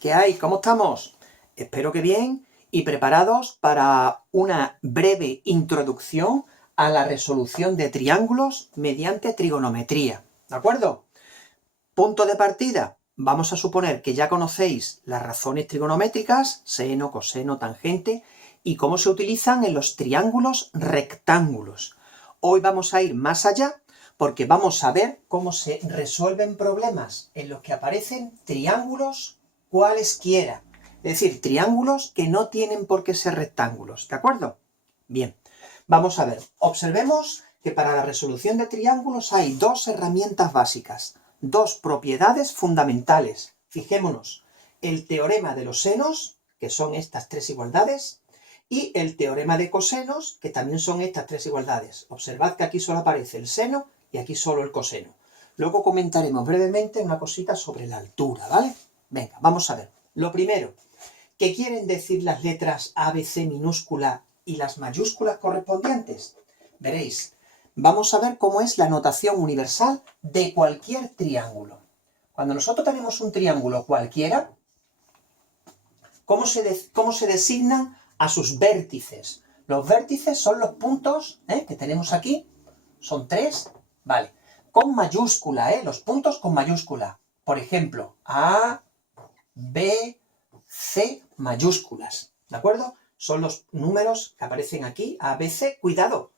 ¿Qué hay? ¿Cómo estamos? Espero que bien y preparados para una breve introducción a la resolución de triángulos mediante trigonometría. ¿De acuerdo? Punto de partida. Vamos a suponer que ya conocéis las razones trigonométricas, seno, coseno, tangente, y cómo se utilizan en los triángulos rectángulos. Hoy vamos a ir más allá porque vamos a ver cómo se resuelven problemas en los que aparecen triángulos cualesquiera. Es decir, triángulos que no tienen por qué ser rectángulos, ¿de acuerdo? Bien, vamos a ver. Observemos que para la resolución de triángulos hay dos herramientas básicas, dos propiedades fundamentales. Fijémonos, el teorema de los senos, que son estas tres igualdades, y el teorema de cosenos, que también son estas tres igualdades. Observad que aquí solo aparece el seno y aquí solo el coseno. Luego comentaremos brevemente una cosita sobre la altura, ¿vale? Venga, vamos a ver. Lo primero, ¿qué quieren decir las letras A, B, C minúscula y las mayúsculas correspondientes? Veréis, vamos a ver cómo es la notación universal de cualquier triángulo. Cuando nosotros tenemos un triángulo cualquiera, ¿cómo se designan a sus vértices? Los vértices son los puntos que tenemos aquí, son tres, vale, con mayúscula, los puntos con mayúscula. Por ejemplo, A, B, C mayúsculas, ¿de acuerdo? Son los números que aparecen aquí, A, B, C. Cuidado,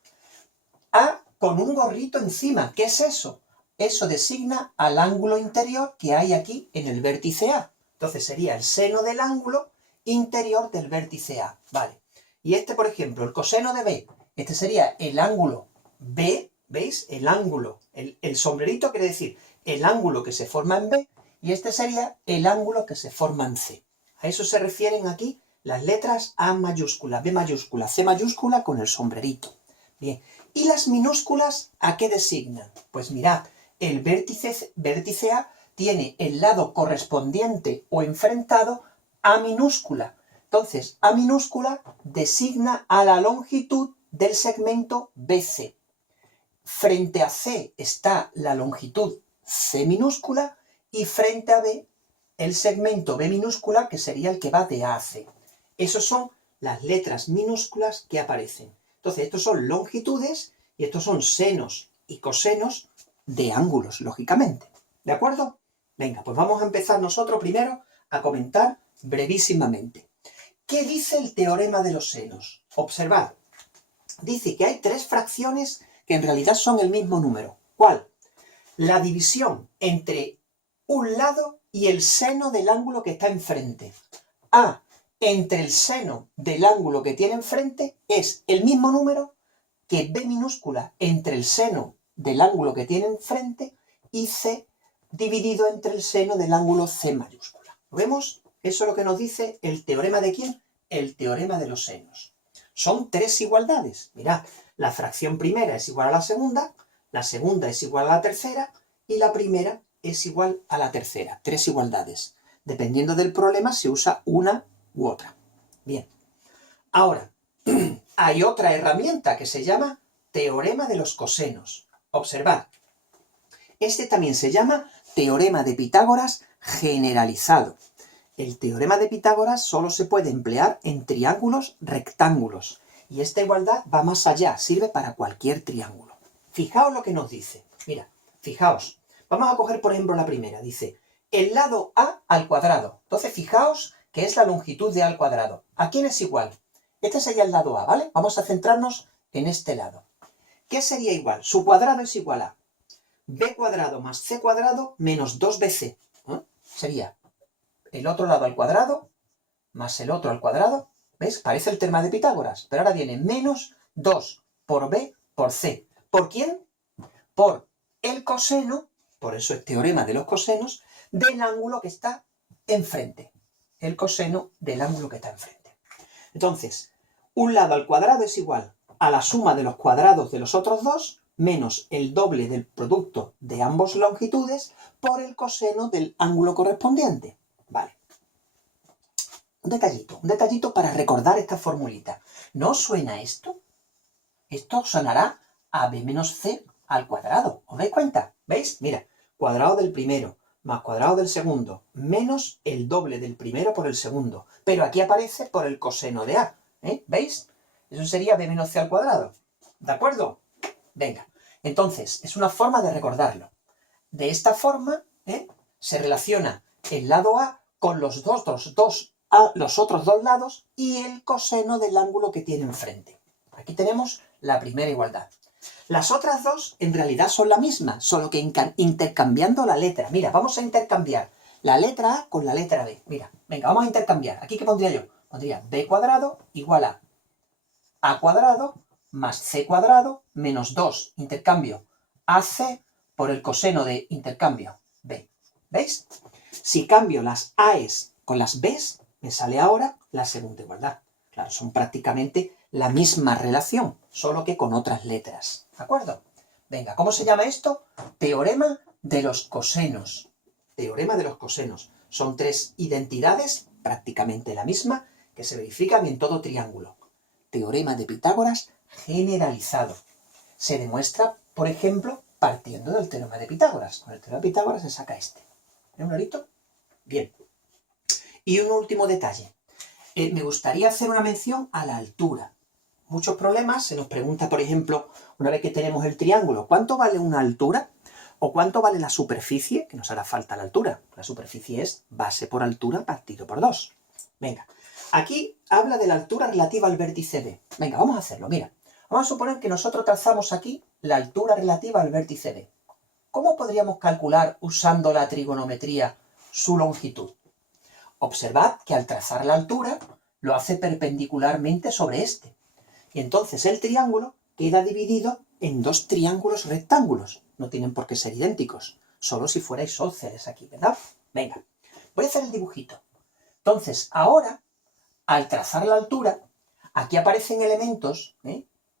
A con un gorrito encima, ¿qué es eso? Eso designa al ángulo interior que hay aquí en el vértice A. Entonces sería el seno del ángulo interior del vértice A, ¿vale? Y este, por ejemplo, el coseno de B, este sería el ángulo B, ¿veis? El ángulo, el sombrerito quiere decir el ángulo que se forma en B, y este sería el ángulo que se forma en C. A eso se refieren aquí las letras A mayúscula, B mayúscula, C mayúscula con el sombrerito. Bien, ¿y las minúsculas a qué designan? Pues mirad, el vértice A tiene el lado correspondiente o enfrentado a minúscula. Entonces, A minúscula designa a la longitud del segmento BC. Frente a C está la longitud C minúscula y frente a B el segmento B minúscula, que sería el que va de A a C. Esas son las letras minúsculas que aparecen. Entonces, estos son longitudes y estos son senos y cosenos de ángulos, lógicamente. ¿De acuerdo? Venga, pues vamos a empezar nosotros primero a comentar brevísimamente. ¿Qué dice el teorema de los senos? Observad, dice que hay tres fracciones que en realidad son el mismo número. ¿Cuál? La división entre un lado y el seno del ángulo que está enfrente. A entre el seno del ángulo que tiene enfrente es el mismo número que B minúscula entre el seno del ángulo que tiene enfrente y C dividido entre el seno del ángulo C mayúscula. ¿Lo vemos? Eso es lo que nos dice el teorema de ¿quién? El teorema de los senos. Son tres igualdades. Mirad, la fracción primera es igual a la segunda es igual a la tercera y la primera es igual a la tercera. Tres igualdades. Dependiendo del problema se usa una u otra. Bien. Ahora, hay otra herramienta que se llama teorema de los cosenos. Observad. Este también se llama teorema de Pitágoras generalizado. El teorema de Pitágoras solo se puede emplear en triángulos rectángulos. Y esta igualdad va más allá, sirve para cualquier triángulo. Fijaos lo que nos dice. Mira, fijaos. Vamos a coger, por ejemplo, la primera. Dice, el lado A al cuadrado. Entonces, fijaos que es la longitud de A al cuadrado. ¿A quién es igual? Este sería el lado A, ¿vale? Vamos a centrarnos en este lado. ¿Qué sería igual? Su cuadrado es igual a B cuadrado más C cuadrado menos 2BC. Sería el otro lado al cuadrado más el otro al cuadrado. ¿Ves? Parece el teorema de Pitágoras. Pero ahora viene menos 2 por B por C. ¿Por quién? Por el coseno, por eso es teorema de los cosenos, del ángulo que está enfrente. El coseno del ángulo que está enfrente. Entonces, un lado al cuadrado es igual a la suma de los cuadrados de los otros dos menos el doble del producto de ambas longitudes por el coseno del ángulo correspondiente. Vale. Un detallito para recordar esta formulita. ¿No os suena esto? Esto sonará a B menos C al cuadrado. ¿Os dais cuenta? ¿Veis? Mira, cuadrado del primero, más cuadrado del segundo, menos el doble del primero por el segundo. Pero aquí aparece por el coseno de A. ¿Veis? Eso sería b menos c al cuadrado. ¿De acuerdo? Venga. Entonces, es una forma de recordarlo. De esta forma, se relaciona el lado A con los otros dos lados y el coseno del ángulo que tiene enfrente. Aquí tenemos la primera igualdad. Las otras dos en realidad son la misma, solo que intercambiando la letra. Mira, vamos a intercambiar la letra A con la letra B. Mira, venga, vamos a intercambiar. ¿Aquí qué pondría yo? Pondría b cuadrado igual a cuadrado más c cuadrado menos 2, intercambio AC por el coseno de intercambio B. ¿Veis? Si cambio las A's con las B's, me sale ahora la segunda igualdad. Claro, son prácticamente la misma relación, solo que con otras letras. ¿De acuerdo? Venga, ¿cómo se llama esto? Teorema de los cosenos. Teorema de los cosenos. Son tres identidades, prácticamente la misma, que se verifican en todo triángulo. Teorema de Pitágoras generalizado. Se demuestra, por ejemplo, partiendo del teorema de Pitágoras. Con el teorema de Pitágoras se saca este. ¿Es un clarito? Bien. Y un último detalle. Me gustaría hacer una mención a la altura. Muchos problemas se nos pregunta, por ejemplo, una vez que tenemos el triángulo, ¿cuánto vale una altura? ¿O cuánto vale la superficie? Que nos hará falta la altura. La superficie es base por altura partido por 2. Venga, aquí habla de la altura relativa al vértice B. Venga, vamos a hacerlo, mira. Vamos a suponer que nosotros trazamos aquí la altura relativa al vértice B. ¿Cómo podríamos calcular, usando la trigonometría, su longitud? Observad que al trazar la altura, lo hace perpendicularmente sobre este. Y entonces el triángulo queda dividido en dos triángulos rectángulos. No tienen por qué ser idénticos, solo si fuera isósceles aquí, ¿verdad? Venga, voy a hacer el dibujito. Entonces, ahora, al trazar la altura, aquí aparecen elementos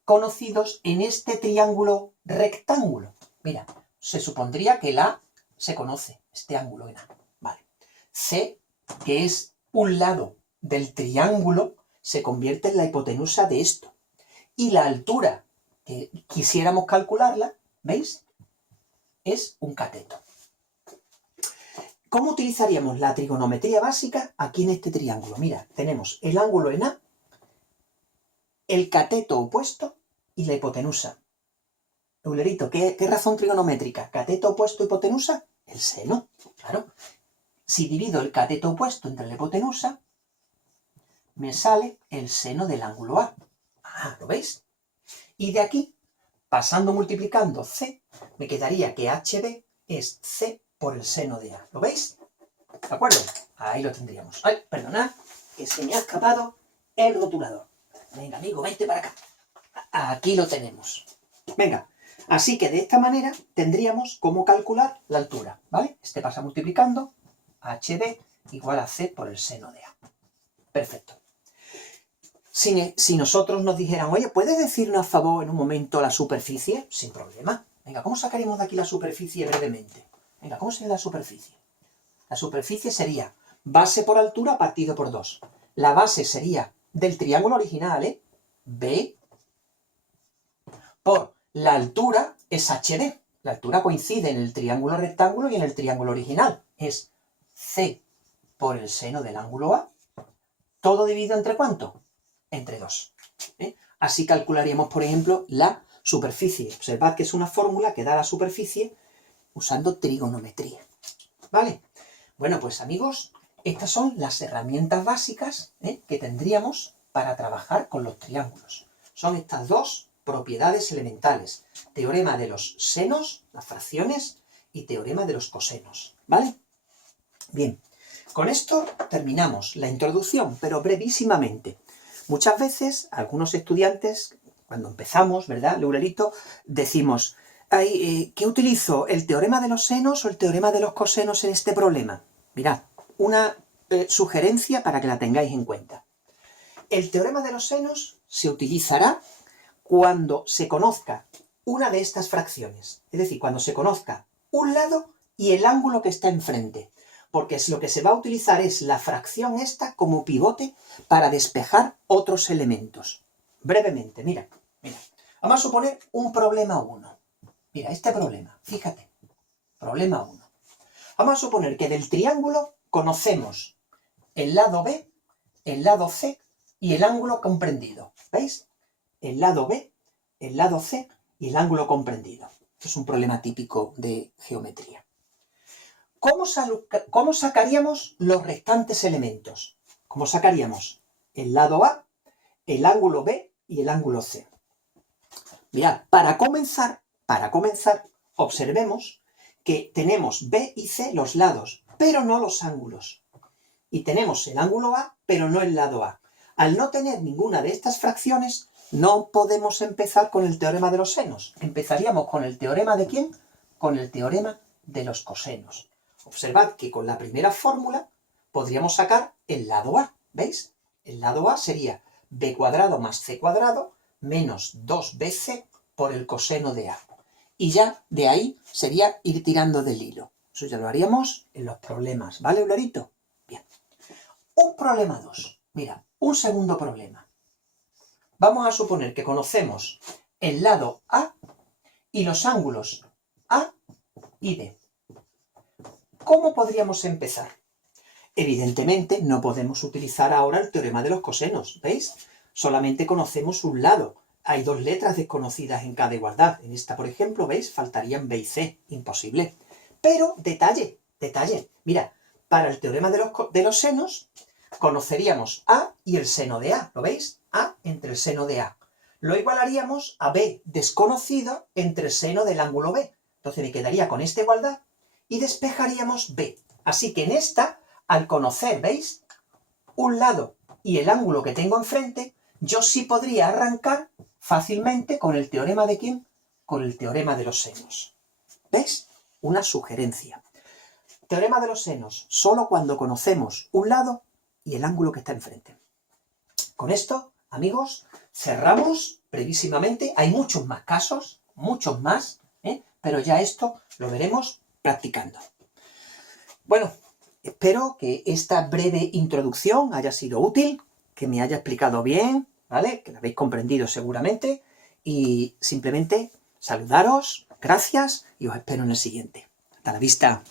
conocidos en este triángulo rectángulo. Mira, se supondría que el A se conoce, este ángulo en A. Vale. C, que es un lado del triángulo, se convierte en la hipotenusa de esto. Y la altura que quisiéramos calcularla, ¿veis? Es un cateto. ¿Cómo utilizaríamos la trigonometría básica aquí en este triángulo? Mira, tenemos el ángulo en A, el cateto opuesto y la hipotenusa. Eulerito, ¿qué razón trigonométrica? ¿Cateto opuesto, hipotenusa? El seno, claro. Si divido el cateto opuesto entre la hipotenusa, me sale el seno del ángulo A. Ah, ¿lo veis? Y de aquí, pasando multiplicando C, me quedaría que HB es C por el seno de A. ¿Lo veis? ¿De acuerdo? Ahí lo tendríamos. Ay, perdonad, que se me ha escapado el rotulador. Venga, amigo, vente para acá. Aquí lo tenemos. Venga, así que de esta manera tendríamos cómo calcular la altura, ¿vale? Este pasa multiplicando, HB igual a C por el seno de A. Perfecto. Si nosotros nos dijeran, oye, ¿puedes decirnos a favor en un momento la superficie? Sin problema. Venga, ¿cómo sacaremos de aquí la superficie brevemente? Venga, ¿cómo sería la superficie? La superficie sería base por altura partido por 2. La base sería del triángulo original, B, por la altura es HD. La altura coincide en el triángulo rectángulo y en el triángulo original. Es C por el seno del ángulo A. ¿Todo dividido entre cuánto? Entre 2. Así calcularíamos, por ejemplo, la superficie. Observad que es una fórmula que da la superficie usando trigonometría. ¿Vale? Bueno, pues amigos, estas son las herramientas básicas que tendríamos para trabajar con los triángulos. Son estas dos propiedades elementales. Teorema de los senos, las fracciones, y teorema de los cosenos. ¿Vale? Bien, con esto terminamos la introducción, pero brevísimamente. Muchas veces, algunos estudiantes, cuando empezamos, ¿verdad, Leurelito? Decimos, ¿qué utilizo? ¿El teorema de los senos o el teorema de los cosenos en este problema? Mirad, una sugerencia para que la tengáis en cuenta. El teorema de los senos se utilizará cuando se conozca una de estas fracciones. Es decir, cuando se conozca un lado y el ángulo que está enfrente. Porque lo que se va a utilizar es la fracción esta como pivote para despejar otros elementos. Brevemente, mira. Vamos a suponer un problema 1. Mira, este problema, fíjate. Problema 1. Vamos a suponer que del triángulo conocemos el lado B, el lado C y el ángulo comprendido. ¿Veis? El lado B, el lado C y el ángulo comprendido. Esto es un problema típico de geometría. ¿Cómo sacaríamos los restantes elementos? ¿Cómo sacaríamos el lado A, el ángulo B y el ángulo C? Mirad, para comenzar, observemos que tenemos B y C los lados, pero no los ángulos. Y tenemos el ángulo A, pero no el lado A. Al no tener ninguna de estas fracciones, no podemos empezar con el teorema de los senos. Empezaríamos con el teorema ¿de quién? Con el teorema de los cosenos. Observad que con la primera fórmula podríamos sacar el lado A, ¿veis? El lado A sería b cuadrado más c cuadrado menos 2bc por el coseno de A. Y ya de ahí sería ir tirando del hilo. Eso ya lo haríamos en los problemas, ¿vale, Eulerito? Bien. Un problema 2. Mira, un segundo problema. Vamos a suponer que conocemos el lado A y los ángulos A y B. ¿Cómo podríamos empezar? Evidentemente no podemos utilizar ahora el teorema de los cosenos, ¿veis? Solamente conocemos un lado. Hay dos letras desconocidas en cada igualdad. En esta, por ejemplo, ¿veis? Faltarían B y C. Imposible. Pero, detalle. Mira, para el teorema de los senos, conoceríamos A y el seno de A. ¿Lo veis? A entre el seno de A. Lo igualaríamos a B desconocido entre el seno del ángulo B. Entonces me quedaría con esta igualdad y despejaríamos B. Así que en esta, al conocer, ¿veis? Un lado y el ángulo que tengo enfrente, yo sí podría arrancar fácilmente con el teorema ¿de quién? Con el teorema de los senos. ¿Veis? Una sugerencia. Teorema de los senos, solo cuando conocemos un lado y el ángulo que está enfrente. Con esto, amigos, cerramos brevísimamente. Hay muchos más casos, muchos más, pero ya esto lo veremos practicando. Bueno, espero que esta breve introducción haya sido útil, que me haya explicado bien, ¿vale? Que la habéis comprendido seguramente. Y simplemente saludaros, gracias, y os espero en el siguiente. Hasta la vista.